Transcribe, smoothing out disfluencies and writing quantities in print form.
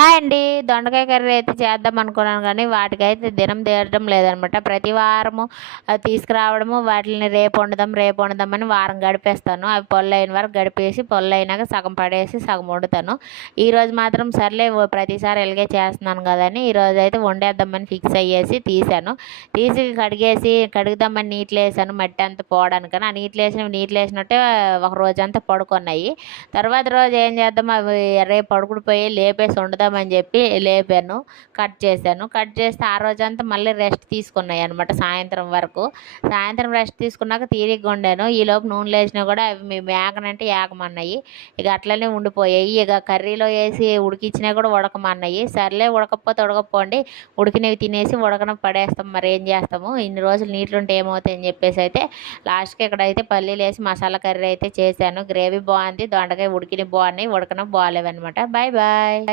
Hi అండి. దొండకాయ curry అయితే చేద్దాం అనుకున్నాను కానీ వాటికైతే దినం తీరడం లేదనమాట. ప్రతి వారము తీసుకురావడము, వాటిని రేపు వండుదామని వారం గడిపేస్తాను. అవి పొల్లైన వరకు గడిపేసి పొల్లైనాక సగం పడేసి సగం వండుతాను. ఈరోజు మాత్రం సర్లే ప్రతిసారి ఇలాగే చేస్తున్నాను కదని ఈరోజు అయితే వండేద్దామని ఫిక్స్ అయ్యేసి తీసాను. తీసి కడుగుదామని నీటిలో వేసాను, మట్టి అంతా పోవడానికని. ఆ నీటిలో వేసినట్టే ఒక రోజంతా పడుకున్నాయి. తర్వాత రోజు ఏం చేద్దాం, అవి రేపు పడుకుడిపోయి లేపేసి వండుదామని చెప్పి లేపాను. కట్ చేస్తే ఆ రోజంతా మళ్ళీ రెస్ట్ తీసుకున్నాయి అనమాట. సాయంత్రం రెస్ట్ తీసుకున్నాక తీరిగ్గా వండాను. ఈలోపు నూనెలో వేసినా కూడా అవి మేము ఏకనంటే ఏకమన్నాయి. ఇక అట్లనే ఉండిపోయాయి. ఇక కర్రీలో వేసి ఉడికించినా కూడా ఉడకమన్నాయి. సర్లే ఉడకపోతే ఉడకపోండి, ఉడికినవి తినేసి ఉడకన పడేస్తాం, మరి ఏం చేస్తాము, ఇన్ని రోజులు నీట్లుంటే ఏమవుతాయి అని చెప్పేసి అయితే లాస్ట్కి ఇక్కడైతే పల్లీలు వేసి మసాలా కర్రీ అయితే చేశాను. గ్రేవీ బాగుంది, దొండకాయ ఉడికిన బాగున్నాయి, ఉడకన బాగాలేవన్నమాట. Bye bye.